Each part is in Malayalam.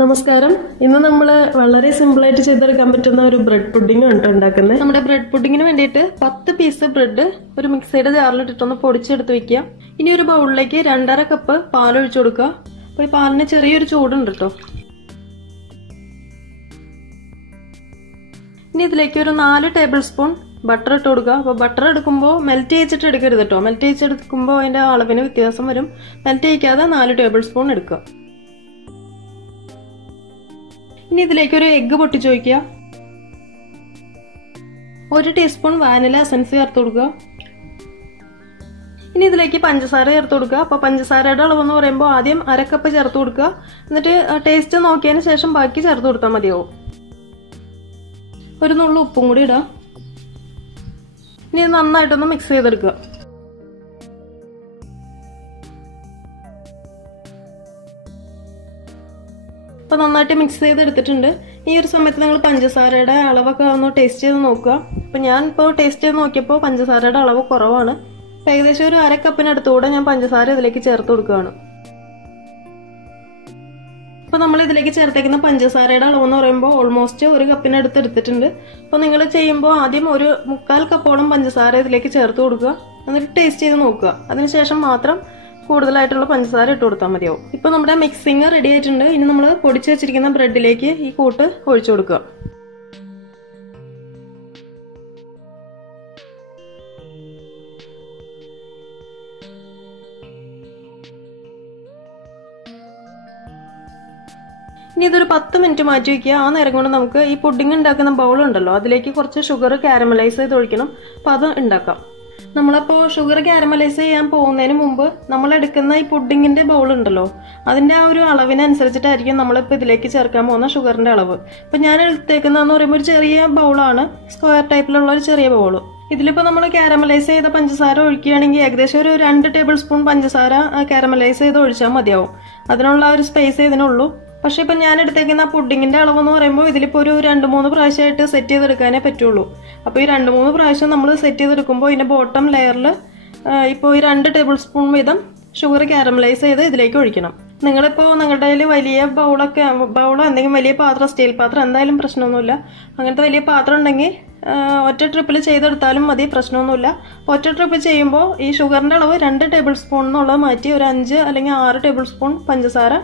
നമസ്കാരം. ഇന്ന് നമ്മൾ വളരെ സിമ്പിൾ ആയിട്ട് ചെയ്തെടുക്കാൻ പറ്റുന്ന ഒരു ബ്രെഡ് പുഡിംഗ് ആണ് ഉണ്ടാക്കുന്നത്. നമ്മുടെ ബ്രെഡ് പുഡിങ്ങിന് വേണ്ടിയിട്ട് 10 പീസ് ബ്രെഡ് ഒരു മിക്സിയുടെ ജാറിലിട്ടിട്ടൊന്ന് പൊടിച്ചെടുത്ത് വെക്കുക. ഇനി ഒരു ബൗളിലേക്ക് 2.5 കപ്പ് പാൽ ഒഴിച്ചു കൊടുക്കുക. അപ്പോൾ ഈ പാലിന് ചെറിയൊരു ചൂടുണ്ട് കേട്ടോ. ഇനി ഇതിലേക്ക് ഒരു 4 ടേബിൾ സ്പൂൺ ബട്ടർ ഇട്ട് കൊടുക്കുക. അപ്പോൾ ബട്ടർ എടുക്കുമ്പോൾ മെൽറ്റ് ചെയ്യിച്ചിട്ട് എടുക്കരുത് കേട്ടോ. മെൽറ്റ് ചെയ്യിച്ചെടുക്കുമ്പോൾ അതിൻ്റെ അളവിന് വ്യത്യാസം വരും. മെൽറ്റ് ചെയ്യിക്കാതെ 4 ടേബിൾ സ്പൂൺ എടുക്കുക. ഇനി ഇതിലേക്ക് ഒരു എഗ്ഗ് പൊട്ടിച്ച് വയ്ക്കുക. 1 ടീസ്പൂൺ വാനില എസൻസ് ചേർത്ത് കൊടുക്കുക. ഇനി ഇതിലേക്ക് പഞ്ചസാര ചേർത്ത് കൊടുക്കുക. അപ്പോൾ പഞ്ചസാരയുടെ അളവെന്ന് പറയുമ്പോൾ ആദ്യം 1/2 കപ്പ് ചേർത്ത് കൊടുക്കുക. എന്നിട്ട് ടേസ്റ്റ് നോക്കിയതിന് ശേഷം ബാക്കി ചേർത്ത് കൊടുത്താൽ മതിയാവും. ഒരു നുള്ളു ഉപ്പും കൂടി ഇടാം. ഇനി ഇത് നന്നായിട്ടൊന്ന് മിക്സ് ചെയ്തെടുക്കുക. അപ്പോൾ നന്നായിട്ട് മിക്സ് ചെയ്തെടുത്തിട്ടുണ്ട്. ഈ ഒരു സമയത്ത് നിങ്ങൾ പഞ്ചസാരയുടെ അളവൊക്കെ ഒന്ന് ടേസ്റ്റ് ചെയ്ത് നോക്കുക. അപ്പോൾ ഞാൻ ഇപ്പോൾ ടേസ്റ്റ് ചെയ്ത് നോക്കിയപ്പോൾ പഞ്ചസാരയുടെ അളവ് കുറവാണ്. ഏകദേശം ഒരു 1/2 കപ്പിനടുത്തുകൂടെ ഞാൻ പഞ്ചസാര ഇതിലേക്ക് ചേർത്ത് കൊടുക്കുകയാണ്. അപ്പോൾ നമ്മൾ ഇതിലേക്ക് ചേർത്തേക്കുന്ന പഞ്ചസാരയുടെ അളവെന്ന് പറയുമ്പോൾ ഓൾമോസ്റ്റ് 1 കപ്പിനടുത്ത് എടുത്തിട്ടുണ്ട്. അപ്പോൾ നിങ്ങൾ ചെയ്യുമ്പോൾ ആദ്യം ഒരു 1/4 കപ്പോളം പഞ്ചസാര ഇതിലേക്ക് ചേർത്ത് കൊടുക്കുക. എന്നിട്ട് ടേസ്റ്റ് ചെയ്ത് നോക്കുക. അതിനുശേഷം മാത്രം കൂടുതലായിട്ടുള്ള പഞ്ചസാര ഇട്ട് കൊടുത്താൽ മതിയാവും. ഇപ്പോൾ നമ്മുടെ മിക്സിങ് റെഡി ആയിട്ടുണ്ട്. ഇനി നമ്മൾ പൊടിച്ച് വെച്ചിരിക്കുന്ന ബ്രെഡിലേക്ക് ഈ കൂട്ട് ഒഴിച്ചു കൊടുക്കുക. ഇനി ഇതൊരു 10 മിനിറ്റ് മാറ്റി വയ്ക്കുക. ആ നേരം കൊണ്ട് നമുക്ക് ഈ പുഡിംഗ് ഉണ്ടാക്കുന്ന ബൗൾ ഉണ്ടല്ലോ, അതിലേക്ക് കുറച്ച് ഷുഗർ കാരമലൈസ് ചെയ്ത് ഒഴിക്കണം. അപ്പോൾ അത് ഉണ്ടാക്കാം. നമ്മളപ്പോൾ ഷുഗർ കാരമലൈസ് ചെയ്യാൻ പോകുന്നതിന് മുമ്പ് നമ്മൾ എടുക്കുന്ന ഈ പുഡിങ്ങിന്റെ ബൗൾ ഉണ്ടല്ലോ, അതിന്റെ ആ ഒരു അളവിനനുസരിച്ചിട്ടായിരിക്കും നമ്മളിപ്പോൾ ഇതിലേക്ക് ചേർക്കാൻ പോകുന്ന ഷുഗറിന്റെ അളവ്. അപ്പം ഞാൻ എടുത്തേക്കുന്നതെന്ന് പറയുമ്പോൾ ഒരു ചെറിയ ബൗളാണ്, സ്ക്വയർ ടൈപ്പിലുള്ള ഒരു ചെറിയ ബൗൾ. ഇതിലിപ്പോൾ നമ്മൾ കാരമലൈസ് ചെയ്ത പഞ്ചസാര ഒഴിക്കുകയാണെങ്കിൽ ഏകദേശം ഒരു 2 ടേബിൾ സ്പൂൺ പഞ്ചസാര കാരമലൈസ് ചെയ്ത് ഒഴിച്ചാൽ മതിയാവും. അതിനുള്ള ഒരു സ്പേസ് ഇതിനുള്ളൂ. പക്ഷെ ഇപ്പം ഞാൻ എടുത്തേക്കുന്ന പുഡിങ്ങിന്റെ അളവെന്ന് പറയുമ്പോൾ ഇതിലിപ്പോൾ ഒരു 2-3 പ്രാവശ്യമായിട്ട് സെറ്റ് ചെയ്തെടുക്കാനേ പറ്റുള്ളൂ. അപ്പോൾ ഈ 2-3 പ്രാവശ്യം നമ്മൾ സെറ്റ് ചെയ്തെടുക്കുമ്പോൾ ഇതിന്റെ ബോട്ടം ലെയറിൽ ഇപ്പോൾ ഈ 2 ടേബിൾ സ്പൂൺ വീതം ഷുഗർ കാരമലൈസ് ചെയ്ത് ഇതിലേക്ക് ഒഴിക്കണം. നിങ്ങളിപ്പോൾ നിങ്ങളുടെ കയ്യിൽ വലിയ ബൗളോ എന്തെങ്കിലും വലിയ പാത്രം, സ്റ്റീൽ പാത്രം എന്തായാലും പ്രശ്നമൊന്നുമില്ല. അങ്ങനത്തെ വലിയ പാത്രം ഉണ്ടെങ്കിൽ ഒറ്റ ട്രിപ്പിൽ ചെയ്തെടുത്താലും മതി, പ്രശ്നമൊന്നുമില്ല. ഒറ്റ ട്രിപ്പ് ചെയ്യുമ്പോൾ ഈ ഷുഗറിന്റെ അളവ് 2 ടേബിൾ സ്പൂൺ എന്നുള്ളത് മാറ്റി ഒരു 5 അല്ലെങ്കിൽ 6 ടേബിൾ സ്പൂൺ പഞ്ചസാര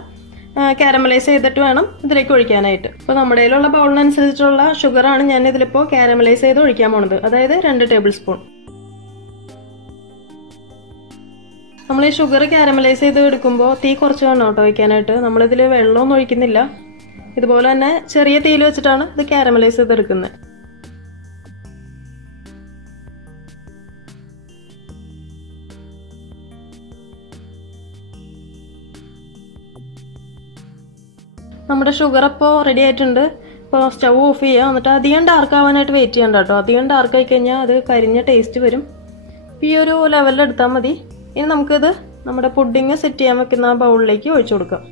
കാരമലൈസ് ചെയ്തിട്ട് വേണം ഇതിലേക്ക് ഒഴിക്കാനായിട്ട്. അപ്പോൾ നമ്മുടെ കയ്യിലുള്ള ബൗളിനനുസരിച്ചുള്ള ഷുഗറാണ് ഞാൻ ഇതിലിപ്പോൾ കാരമലൈസ് ചെയ്ത് ഒഴിക്കാൻ പോണത്, അതായത് 2 ടേബിൾ സ്പൂൺ. നമ്മൾ ഈ ഷുഗർ കാരമലൈസ് ചെയ്ത് എടുക്കുമ്പോൾ തീ കുറച്ച് വേണം കേട്ടോ ഒഴിക്കാനായിട്ട്. നമ്മളിതിൽ വെള്ളമൊന്നും ഒഴിക്കുന്നില്ല. ഇതുപോലെ തന്നെ ചെറിയ തീയിൽ വെച്ചിട്ടാണ് ഇത് കാരമലൈസ് ചെയ്തെടുക്കുന്നത്. നമ്മുടെ ഷുഗർ ഇപ്പോൾ റെഡി ആയിട്ടുണ്ട്. ഇപ്പോൾ സ്റ്റൗ ഓഫ് ചെയ്യുക. എന്നിട്ട് അധികം ഡാർക്ക് ആവാനായിട്ട് വെയിറ്റ് ചെയ്യണ്ട കേട്ടോ. അധികം ഡാർക്ക് ആയി കഴിഞ്ഞാൽ അത് കരിഞ്ഞ ടേസ്റ്റ് വരും. ഈ ഒരു ലെവലിൽ എടുത്താൽ മതി. ഇനി നമുക്കിത് നമ്മുടെ പുഡിങ് സെറ്റ് ചെയ്യാൻ വെക്കുന്ന ബൗളിലേക്ക് ഒഴിച്ചു കൊടുക്കാം.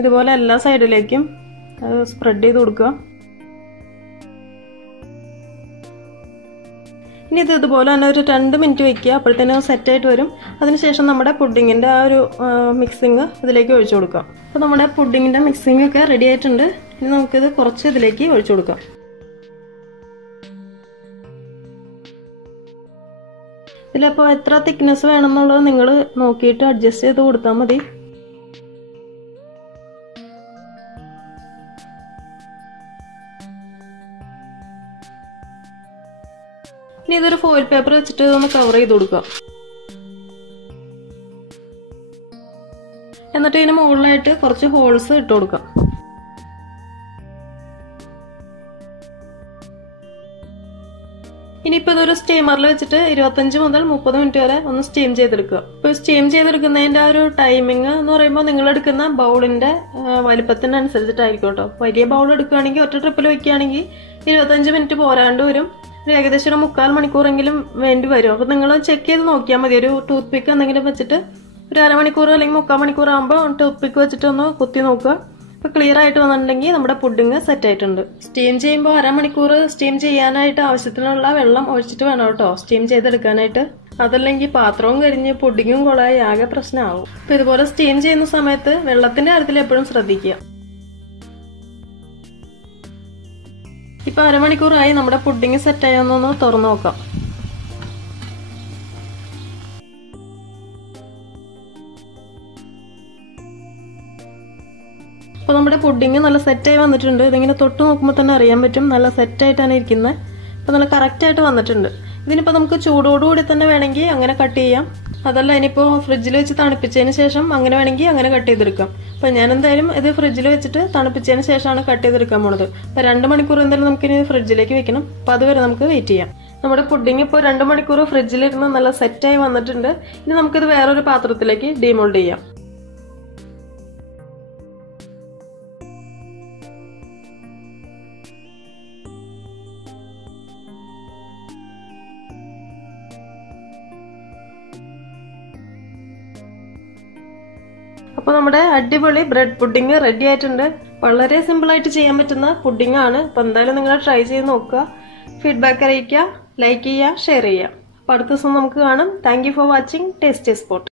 ഇതുപോലെ എല്ലാ സൈഡിലേക്കും സ്പ്രെഡ് ചെയ്ത് കൊടുക്കുക. ഇനി ഇത് ഇതുപോലെ തന്നെ ഒരു 2 മിനിറ്റ് വെക്കുക. അപ്പോഴത്തേനും സെറ്റായിട്ട് വരും. അതിനുശേഷം നമ്മുടെ പുഡിങ്ങിൻ്റെ ആ ഒരു മിക്സിങ് ഇതിലേക്ക് ഒഴിച്ചു കൊടുക്കാം. അപ്പോൾ നമ്മുടെ പുഡിങ്ങിൻ്റെ മിക്സിങ് ഒക്കെ റെഡി ആയിട്ടുണ്ട്. ഇനി നമുക്കിത് കുറച്ച് ഇതിലേക്ക് ഒഴിച്ചു കൊടുക്കാം. ഇതിലപ്പോൾ എത്ര തിക്നെസ് വേണമെന്നുള്ളത് നിങ്ങൾ നോക്കിയിട്ട് അഡ്ജസ്റ്റ് ചെയ്ത് കൊടുത്താൽ മതി. ഇനി ഇതൊരു ഫോയിൽ പേപ്പർ വെച്ചിട്ട് ഒന്ന് കവർ ചെയ്ത് കൊടുക്കാം. എന്നിട്ട് ഇതിന് മുകളിലായിട്ട് കുറച്ച് ഹോൾസ് ഇട്ട് കൊടുക്കാം. ഇനിയിപ്പോൾ ഇതൊരു സ്റ്റീമറിൽ വെച്ചിട്ട് 25 മുതൽ 30 മിനിറ്റ് വരെ ഒന്ന് സ്റ്റീം ചെയ്തെടുക്കുക. ഇപ്പോൾ സ്റ്റീം ചെയ്തെടുക്കുന്നതിൻ്റെ ആ ഒരു ടൈമിങ് എന്ന് പറയുമ്പോൾ നിങ്ങൾ എടുക്കുന്ന ബൗളിന്റെ വലിപ്പത്തിനനുസരിച്ചിട്ടായിരിക്കും കേട്ടോ. വലിയ ബൗൾ എടുക്കുകയാണെങ്കിൽ ഒറ്റ ട്രിപ്പിൽ വെക്കുകയാണെങ്കിൽ 25 മിനിറ്റ് പോരാണ്ട് വരും. ഏകദേശം ഒരു 3/4 മണിക്കൂറെങ്കിലും വേണ്ടി വരും. അപ്പോൾ നിങ്ങൾ ചെക്ക് ചെയ്ത് നോക്കിയാൽ മതി. ഒരു ടൂത്ത് പിക്ക് എന്തെങ്കിലും വെച്ചിട്ട് ഒരു 1/2 മണിക്കൂർ അല്ലെങ്കിൽ 3/4 മണിക്കൂർ ആകുമ്പോൾ ടൂത്ത് പിക്ക് വെച്ചിട്ട് ഒന്ന് കുത്തി നോക്കുക. അപ്പോൾ ക്ലിയർ ആയിട്ട് വന്നിട്ടുണ്ടെങ്കിൽ നമ്മുടെ പുഡിംഗ് സെറ്റ് ആയിട്ടുണ്ട്. സ്റ്റീം ചെയ്യുമ്പോൾ അരമണിക്കൂർ സ്റ്റീം ചെയ്യാനായിട്ട് ആവശ്യത്തിനുള്ള വെള്ളം ഒഴിച്ചിട്ട് വേണം കേട്ടോ സ്റ്റീം ചെയ്തെടുക്കാനായിട്ട്. അതല്ലെങ്കിൽ പാത്രവും കരിഞ്ഞ് പുഡിങ്ങും കൊളായി ആകെ പ്രശ്നമാവും. അപ്പൊ ഇതുപോലെ സ്റ്റീം ചെയ്യുന്ന സമയത്ത് വെള്ളത്തിന്റെ കാര്യത്തിൽ എപ്പോഴും ശ്രദ്ധിക്കുക. ഇപ്പൊ അരമണിക്കൂറായി നമ്മുടെ പുഡിങ് സെറ്റായൊന്നൊന്ന് തുറന്നു നോക്കാം. അപ്പൊ നമ്മുടെ പുഡിങ് നല്ല സെറ്റായി വന്നിട്ടുണ്ട്. ഇതിങ്ങനെ തൊട്ട് നോക്കുമ്പോൾ തന്നെ അറിയാൻ പറ്റും നല്ല സെറ്റായിട്ടാണ് ഇരിക്കുന്നത്. അപ്പൊ നല്ല കറക്റ്റ് ആയിട്ട് വന്നിട്ടുണ്ട്. ഇതിനിപ്പോ നമുക്ക് ചൂടോടുകൂടി തന്നെ വേണമെങ്കിൽ അങ്ങനെ കട്ട് ചെയ്യാം. അതല്ല ഇനിയിപ്പോ ഫ്രിഡ്ജിൽ വെച്ച് തണുപ്പിച്ചതിന് ശേഷം അങ്ങനെ വേണമെങ്കിൽ അങ്ങനെ കട്ട് ചെയ്തെടുക്കാം. അപ്പൊ ഞാൻ എന്തായാലും ഇത് ഫ്രിഡ്ജിൽ വെച്ചിട്ട് തണുപ്പിച്ചതിന് ശേഷമാണ് കട്ട് ചെയ്തെടുക്കാൻ പോണത്. അപ്പൊ 2 മണിക്കൂർ എന്തായാലും നമുക്ക് ഇനി ഫ്രിഡ്ജിലേക്ക് വെക്കണം. അപ്പൊ അതുവരെ നമുക്ക് വെയിറ്റ് ചെയ്യാം. നമ്മുടെ പുഡിങ് ഇപ്പോൾ 2 മണിക്കൂർ ഫ്രിഡ്ജിലിരുന്ന് നല്ല സെറ്റായി വന്നിട്ടുണ്ട്. ഇനി നമുക്കിത് വേറൊരു പാത്രത്തിലേക്ക് ഡീമോൾഡ് ചെയ്യാം. അപ്പോൾ നമ്മുടെ അടിപൊളി ബ്രെഡ് പുഡിങ് റെഡി ആയിട്ടുണ്ട്. വളരെ സിമ്പിൾ ആയിട്ട് ചെയ്യാൻ പറ്റുന്ന പുഡിങ് ആണ്. അപ്പോൾ എന്തായാലും നിങ്ങൾ ട്രൈ ചെയ്ത് നോക്കുക. ഫീഡ്ബാക്ക് അറിയിക്കുക, ലൈക്ക് ചെയ്യുക, ഷെയർ ചെയ്യുക. അപ്പോൾ അടുത്ത ദിവസം നമുക്ക് കാണാം. Thank you for watching tasty spot.